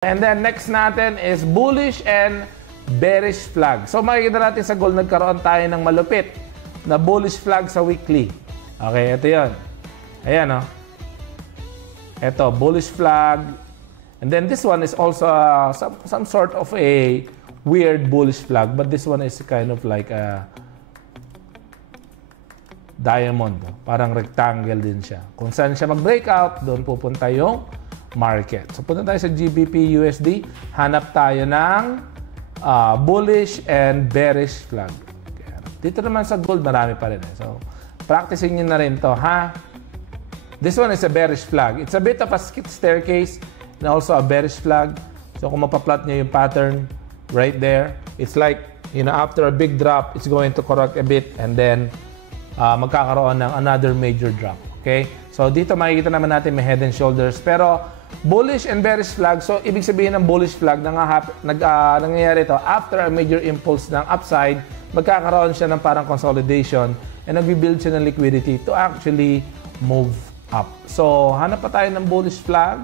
And then next natin is bullish and bearish flag. So makikita natin sa gold nagkaroon tayo ng malupit na bullish flag sa weekly. Okay, ito yun. Ayan o. Ito, bullish flag. And then this one is also some sort of a weird bullish flag. But this one is kind of like a diamond. Parang rectangle din siya. Kung saan siya mag-breakout, doon pupunta yung market. So punta tayo sa GBP USD. Hanap tayo ng bullish and bearish flag. Okay. Dito naman sa gold, marami pa rin. So, practicing nyo na rin to, ha? This one is a bearish flag. It's a bit of a staircase and also a bearish flag. So, kung mapaplot nyo yung pattern right there, it's like, you know, after a big drop, it's going to correct a bit and then magkakaroon ng another major drop. Okay? So, dito makikita naman natin may head and shoulders. Pero, bullish and bearish flag. So, ibig sabihin ng bullish flag, nangyayari ito after a major impulse ng upside, magkakaroon siya ng parang consolidation and nag-build siya ng liquidity to actually move up. So, hanap pa tayo ng bullish flag.